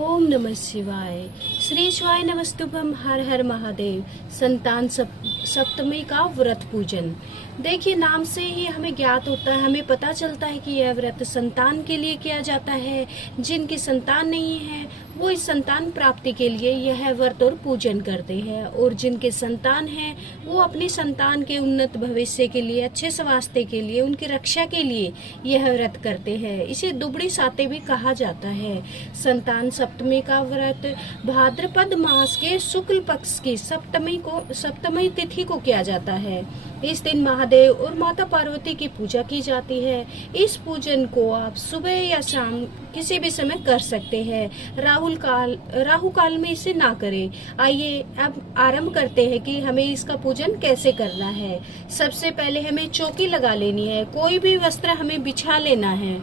ओम नमः शिवाय। श्री शिवाय नमस्तुभ्यम। हर हर महादेव। संतान सप्तमी का व्रत पूजन। देखिए, नाम से ही हमें ज्ञात होता है, हमें पता चलता है कि यह व्रत संतान के लिए किया जाता है। जिनकी संतान नहीं है वो इस संतान प्राप्ति के लिए यह व्रत और पूजन करते हैं, और जिनके संतान है वो अपनी संतान के उन्नत भविष्य के लिए, अच्छे स्वास्थ्य के लिए, उनकी रक्षा के लिए यह व्रत करते हैं। इसे दुबड़ी साते भी कहा जाता है। संतान सप्तमी का व्रत भाद्रपद मास के शुक्ल पक्ष की सप्तमी तिथि को किया जाता है। इस दिन महादेव और माता पार्वती की पूजा की जाती है। इस पूजन को आप सुबह या शाम किसी भी समय कर सकते हैं। राहु काल में इसे ना करें। आइए अब आरंभ करते हैं कि हमें इसका पूजन कैसे करना है। सबसे पहले हमें चौकी लगा लेनी है। कोई भी वस्त्र हमें बिछा लेना है।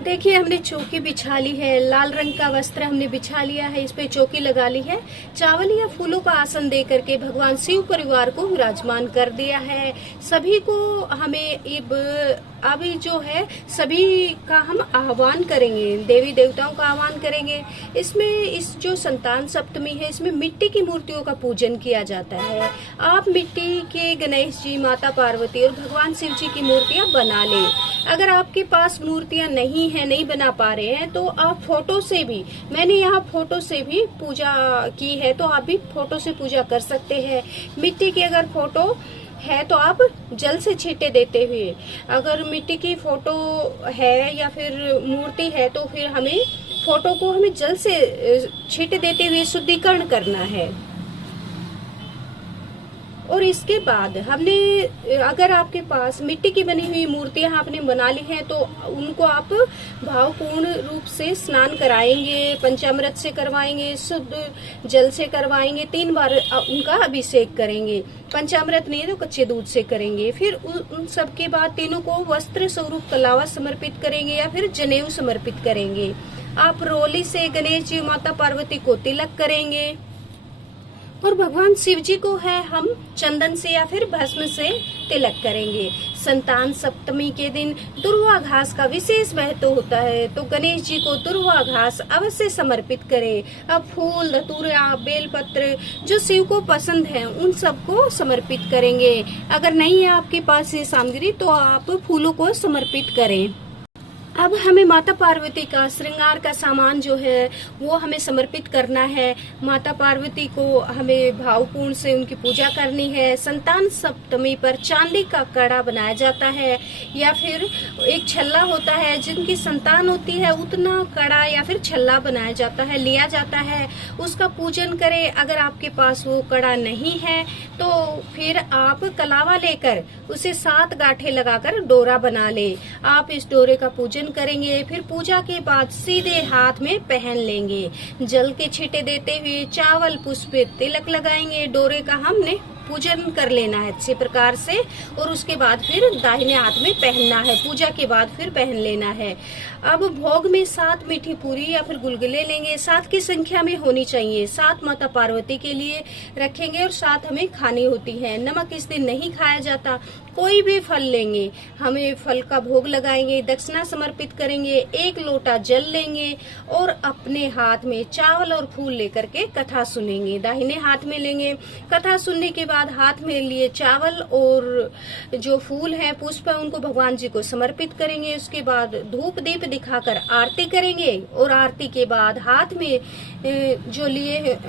देखिए, हमने चौकी बिछा ली है। लाल रंग का वस्त्र हमने बिछा लिया है, इस पे चौकी लगा ली है। चावल या फूलों का आसन दे करके भगवान शिव परिवार को विराजमान कर दिया है। सभी को हमें अभी जो है सभी का हम आह्वान करेंगे, देवी देवताओं का आह्वान करेंगे। इसमें इस जो संतान सप्तमी है, इसमें मिट्टी की मूर्तियों का पूजन किया जाता है। आप मिट्टी के गणेश जी, माता पार्वती और भगवान शिव जी की मूर्तियां बना लें। अगर आपके पास मूर्तियां नहीं है, नहीं बना पा रहे हैं, तो आप फोटो से भी, मैंने यहाँ फोटो से भी पूजा की है, तो आप भी फोटो से पूजा कर सकते हैं। मिट्टी की अगर फोटो है तो आप जल से छींटे देते हुए, अगर मिट्टी की फोटो है या फिर मूर्ति है तो फिर हमें फोटो को जल से छींटे देते हुए शुद्धिकरण करना है। और इसके बाद हमने, अगर आपके पास मिट्टी की बनी हुई मूर्तियां आपने बना ली हैं, तो उनको आप भावपूर्ण रूप से स्नान कराएंगे, पंचामृत से करवाएंगे, शुद्ध जल से करवाएंगे, 3 बार उनका अभिषेक करेंगे। पंचामृत नहीं तो कच्चे दूध से करेंगे। फिर उन सब के बाद तीनों को वस्त्र स्वरूप कलावा समर्पित करेंगे या फिर जनेऊ समर्पित करेंगे। आप रोली से गणेश जी, माता पार्वती को तिलक करेंगे, और भगवान शिव जी को है हम चंदन से या फिर भस्म से तिलक करेंगे। संतान सप्तमी के दिन दुर्वा घास का विशेष महत्व होता है, तो गणेश जी को दुर्वा घास अवश्य समर्पित करें। अब फूल, धतूरा, बेलपत्र जो शिव को पसंद है उन सबको समर्पित करेंगे। अगर नहीं है आपके पास ये सामग्री तो आप फूलों को समर्पित करें। अब हमें माता पार्वती का श्रृंगार का सामान जो है वो हमें समर्पित करना है। माता पार्वती को हमें भावपूर्ण से उनकी पूजा करनी है। संतान सप्तमी पर चांदी का कड़ा बनाया जाता है, या फिर एक छल्ला होता है, जिनकी संतान होती है उतना कड़ा या फिर छल्ला बनाया जाता है, लिया जाता है, उसका पूजन करें। अगर आपके पास वो कड़ा नहीं है तो फिर आप कलावा लेकर उसे 7 गांठें लगाकर डोरा बना ले। आप इस डोरे का पूजन करेंगे। फिर पूजा के बाद सीधे हाथ में पहन लेंगे। जल के छींटे देते हुए चावल पुष्प तिलक लगाएंगे। डोरे का हमने पूजन कर लेना है अच्छे प्रकार से, और उसके बाद फिर दाहिने हाथ में पहनना है। पूजा के बाद फिर पहन लेना है। अब भोग में 7 मीठी पूरी या फिर गुलगुले लेंगे। 7 की संख्या में होनी चाहिए। 7 माता पार्वती के लिए रखेंगे और 7 हमें खानी होती है। नमक इस दिन नहीं खाया जाता। कोई भी फल लेंगे, हमें फल का भोग लगाएंगे, दक्षिणा समर्पित करेंगे, 1 लोटा जल लेंगे और अपने हाथ में चावल और फूल लेकर के कथा सुनेंगे। दाहिने हाथ में लेंगे। कथा सुनने के बाद हाथ में लिए चावल और जो फूल है, पुष्प है, उनको भगवान जी को समर्पित करेंगे। उसके बाद धूप दीप दिखाकर आरती करेंगे, और आरती के बाद हाथ में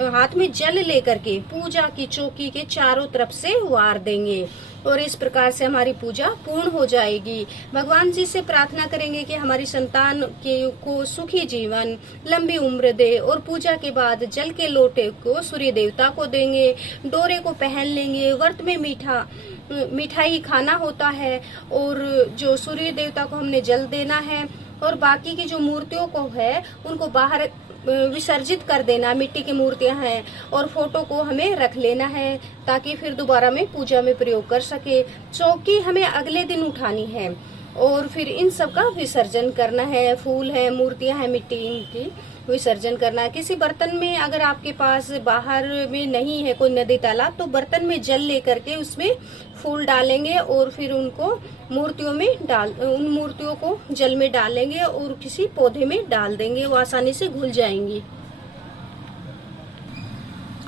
हाथ में जल लेकर के पूजा की चौकी के चारों तरफ से वार देंगे, और इस प्रकार से हमारी पूजा पूर्ण हो जाएगी। भगवान जी से प्रार्थना करेंगे कि हमारी संतान को सुखी जीवन, लंबी उम्र दे, और पूजा के बाद जल के लोटे को सूर्य देवता को देंगे। डोरे को पहन लेंगे। व्रत में मिठाई खाना होता है, और जो सूर्य देवता को हमने जल देना है, और बाकी की जो मूर्तियों को है उनको बाहर विसर्जित कर देना। मिट्टी की मूर्तियां हैं, और फोटो को हमें रख लेना है ताकि फिर दोबारा में पूजा में प्रयोग कर सके। चौकी हमें अगले दिन उठानी है, और फिर इन सब का विसर्जन करना है। फूल है, मूर्तियां हैं मिट्टी की, विसर्जन करना है। किसी बर्तन में, अगर आपके पास बाहर में नहीं है कोई नदी तालाब, तो बर्तन में जल लेकर के उसमें फूल डालेंगे और फिर उनको उन मूर्तियों को जल में डालेंगे और किसी पौधे में डाल देंगे, वो आसानी से घुल जाएंगी।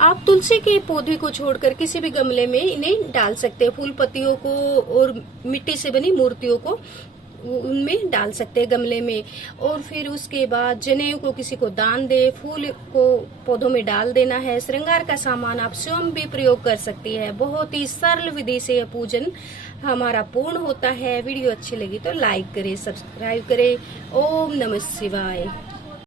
आप तुलसी के पौधे को छोड़कर किसी भी गमले में इन्हें डाल सकते हैं। फूल पत्तियों को और मिट्टी से बनी मूर्तियों को उनमें डाल सकते हैं गमले में। और फिर उसके बाद जनेऊ को किसी को दान दे, फूल को पौधों में डाल देना है। श्रृंगार का सामान आप स्वयं भी प्रयोग कर सकती है। बहुत ही सरल विधि से यह पूजन हमारा पूर्ण होता है। वीडियो अच्छी लगी तो लाइक करें, सब्सक्राइब करें। ओम नमः शिवाय।